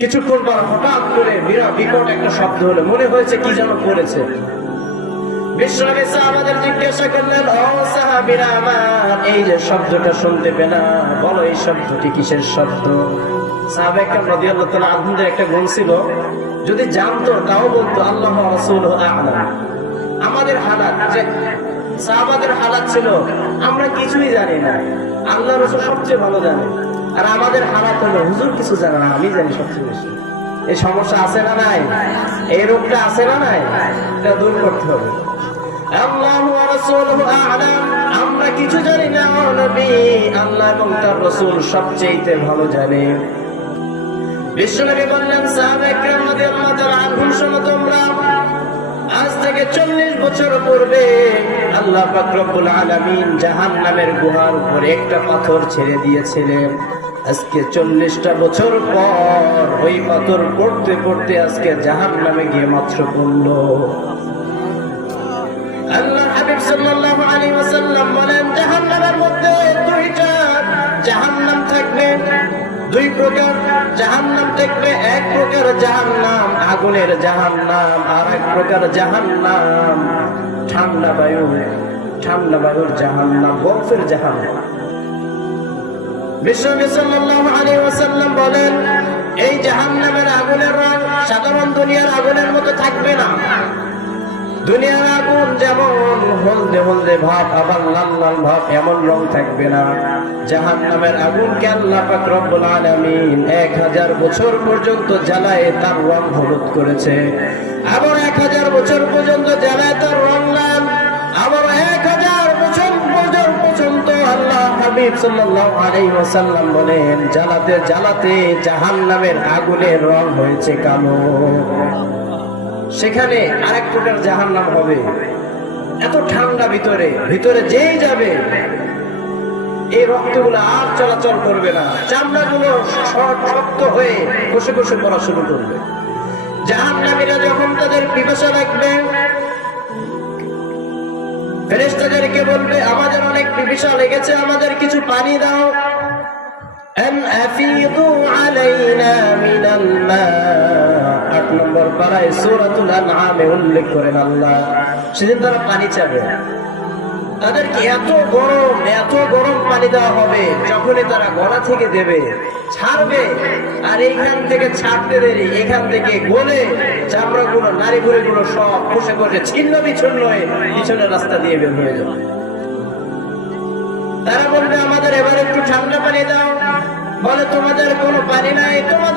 কিছুক্ষণ পর হঠাৎ করে বিকট একটা শব্দ হলো, মনে হয়েছে কি যেন করেছে। বিশ্বনবী সাহাবাদের জিজ্ঞাসা করলেন, ও সাহাবীরা আমার, এই যে শব্দটা শুনতে পেলা, বলো এই শব্দটি কিসের শব্দ? সাহাবা একরাম রাদিয়াল্লাহু তাআলা আনহুদের একটা গুণ ছিল, যদি জানতো তাও বলতো আল্লাহ ওয়া রাসূলুহু আ'লাম। আমাদের হালাত, যে সাহাবাদের হালাত ছিল, আমরা কিছুই জানি না, আল্লাহ রাসূল সবচেয়ে ভালো জানে। আর আমাদের হালাত হলো, হুজুর কিছু জানে না, আমি জানি সবচেয়ে বেশি। এই সমস্যা আছে না নাই? এই রোগটা আছে না নাই? এটা দূর করতে হবে। আল্লাহ ওয়া রাসূলুহু আ'লাম, আমরা কিছু জানি না ও নবী, আল্লাহ এবং তার রাসূল সবচেয়ে ভালো জানে। বিশ্বনবী বললেন, সাহাবায়ে কেরাম রাদিয়াল্লাহু তাআলা আনহুম, শোনো তোমরা, আজ থেকে 40 বছর পূর্বে আল্লাহ পাক রব্বুল আলামিন জাহান্নামের গুহার উপরে একটা পাথর ছেড়ে দিয়েছিলেন। আজকে 40টা বছর পর ওই পাথর পড়তে পড়তে আজকে জাহান্নামে গিয়ে মাত্র পড়লো। আল্লাহ হাবিব সাল্লাল্লাহু আলাইহি ওয়াসাল্লাম বলেন, জাহান্নামের মধ্যে দুইটা জাহান্নাম থাকবে, দুই প্রকার জাহান্নাম থাকবে। এক প্রকার জাহান্নাম আগুনের জাহান্নাম, আর এক প্রকার জাহান্নাম ঠান্ডা বায়ুর জাহান্নাম, বরফের জাহান্নাম। বিশ্বনবী সাল্লাল্লাহু আলাইহি ওয়াসাল্লাম বলেন, এই জাহান্নামের আগুনের রং সাধারণ দুনিয়ার আগুনের মতো থাকবে না। দুনিয়ার আগুন যেমন হলদে হলদে ভাব, আবার লাল লাল ভাব, এমন রং থাকবে না। জাহান্নামের আগুনকে আল্লাহ পাক রব্বুল আলামিন 1000 বছর পর্যন্ত জ্বালায় তার রং হলুদ করেছে, আবার 1000 বছর পর্যন্ত জ্বালায় তার রং লাল, আবার 1000 বছর পর্যন্ত আল্লাহ হাবিব সাল্লাল্লাহু আলাইহি ওয়াসাল্লাম বলেন, জ্বালাতে জ্বালাতে জাহান্নামের আগুনের রং হয়েছে কালো। সেখানে আরেক প্রকার জাহান্নাম হবে, এত ঠান্ডা ভিতরে যেই যাবে এই রক্তগুলো আর চলাচল করবে না, চামড়াগুলো শক্ত হয়ে বসে বসে পড়া শুরু করবে। জাহান্নামীরা যখন তাদের পিপাসা লাগবে, ফেরেশতাদেরকে বলবে, আমাদের অনেক পিপাসা লেগেছে, আমাদের কিছু পানি দাও। আন আফিদু আলাইনা মিনাল মা, 8 নম্বর পারায় সূরাতুল আনআমে উল্লেখ করেন আল্লাহ। সেদিন তারা পানি চাবে, তাদেরকে এত গরম পানি দেওয়া হবে, যখনই তারা গলা থেকে দেবে ছাড়বে, আর এইখান থেকে ছাড়তে দেরি, এখান থেকে গলে চামড়াগুলো নাড়িভুড়িগুলো সব খসে খসে ছিন্ন বিচ্ছিন্ন হয়ে পিছনের রাস্তা দিয়ে বের হয়ে যাবে। তারা বলবে, আমাদের এবার একটু ঠান্ডা পানি দাও। বলে, তোমাদের কোনো পানি নাই, তোমাদের